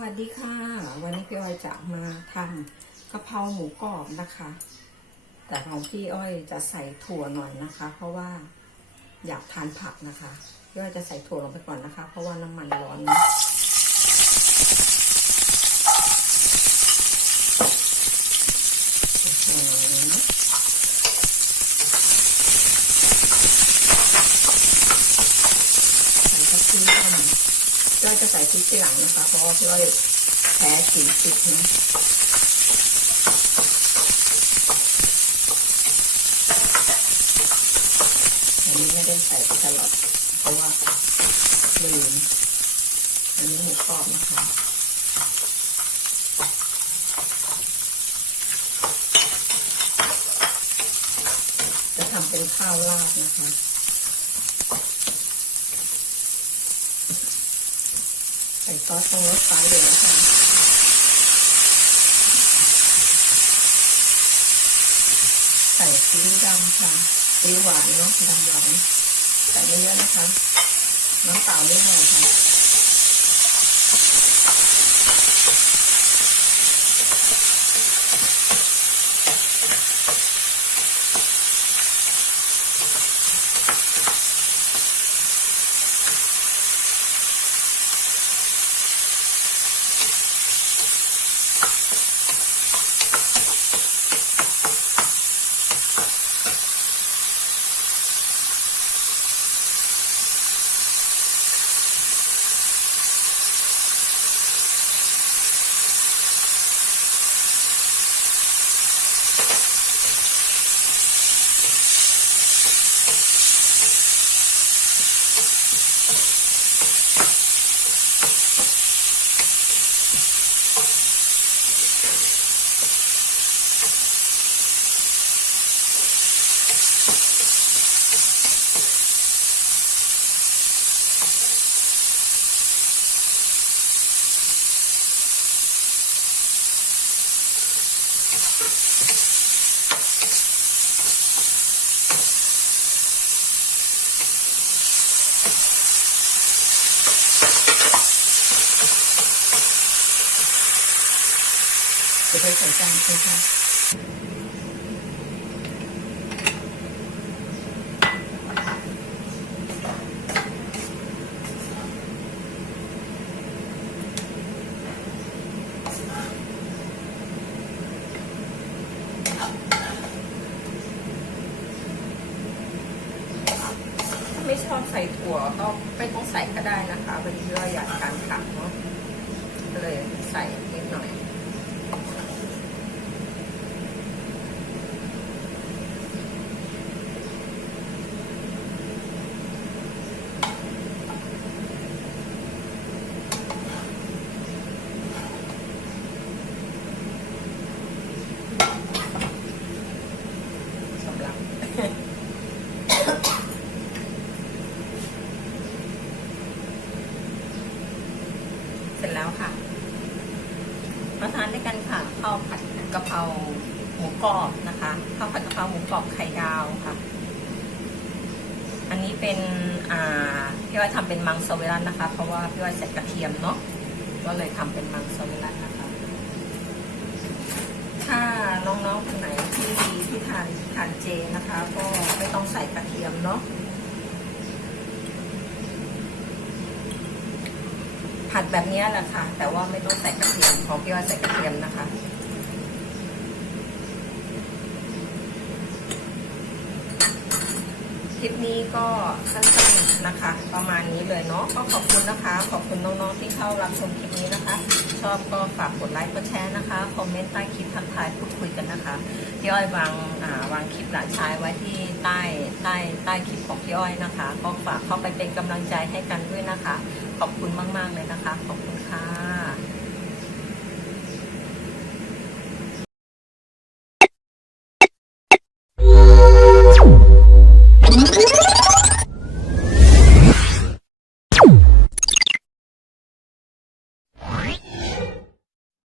วัสดีค่ะ วันนี้พี่อ้อยจะมาทำกะเพราหมูกรอบนะคะ แต่ของพี่อ้อยจะใส่ถั่วหน่อยนะคะ เพราะว่าอยากทานผักนะคะพี่อ้อยจะใส่ถั่วลงไปก่อนนะคะ เพราะว่าน้ำมันร้อนนะใส่ถั่วหน่อยนึงนะใส่กระเทียม พี่อ้อยจะใส่พริกทีหลังนะคะ เพราะว่าพี่อ้อยแพ้สีพริกนะอันนี้ไม่ได้ใส่ตลอดเพราะว่าลืมอันนี้หมูกรอบนะคะจะทำเป็นข้าวราดนะคะ ใส่ซอสปรงรสไฟเลยนะคะใส่ซีอิ๊วดำค่ะซีอิ๊วหวานเนาะดำหวานใส่ไม่เยอะนะคะ น้ำเปล่านิดหน่อยค่ะ จะไปใส่จานเลยค่ะไม่ ชอบใส่ถั่วก็ไม่ต้องใส่ก็ได้นะคะวันนี้เราอยากทานผักเนาะก็เลยใส่นิดหน่อยสำหรับ เสร็จ แล้วค่ะมาทานด้วยกันค่ะข้าวผัดกะเพราหมูกรอบนะคะข้าวผัดกะเพราหมูกรอบไข่ดาวค่ะ อันนี้เป็นอ่าพี่ว่าทำเป็นมังสวิรัตนะคะ เพราะว่าพี่ว่าใส่กระเทียมเนาะก็เลยทำเป็นมังสวิรัตนะคะ ถ้าน้องๆคนไหนที่ที่ทานทานเจนะคะ ก็ไม่ต้องใส่กระเทียมเนาะ ผัดแบบนี้แหละค่ะ แต่ว่าไม่ต้องใส่กระเทียมของพี่ว่าใส่กระเทียมนะคะคลิปนี้ก็สั้นๆนะคะ ประมาณนี้เลยเนาะก็ขอบคุณนะคะ ขอบคุณน้องๆที่เข้ารับชมคลิปนี้นะคะ ชอบก็ฝากกดไลค์กดแชร์นะคะคอมเมนต์ใต้คลิปทักทายพูดคุยกันนะคะพี่อ้อยวางอ่าวางคลิปหลานชายไว้ที่ใต้ใต้ใต้คลิปของพี่อ้อยนะคะ ก็ฝากเข้าไปเป็นกำลังใจให้กันด้วยนะคะ ขอบคุณมาก ๆ เลยนะคะ ขอบคุณค่ะ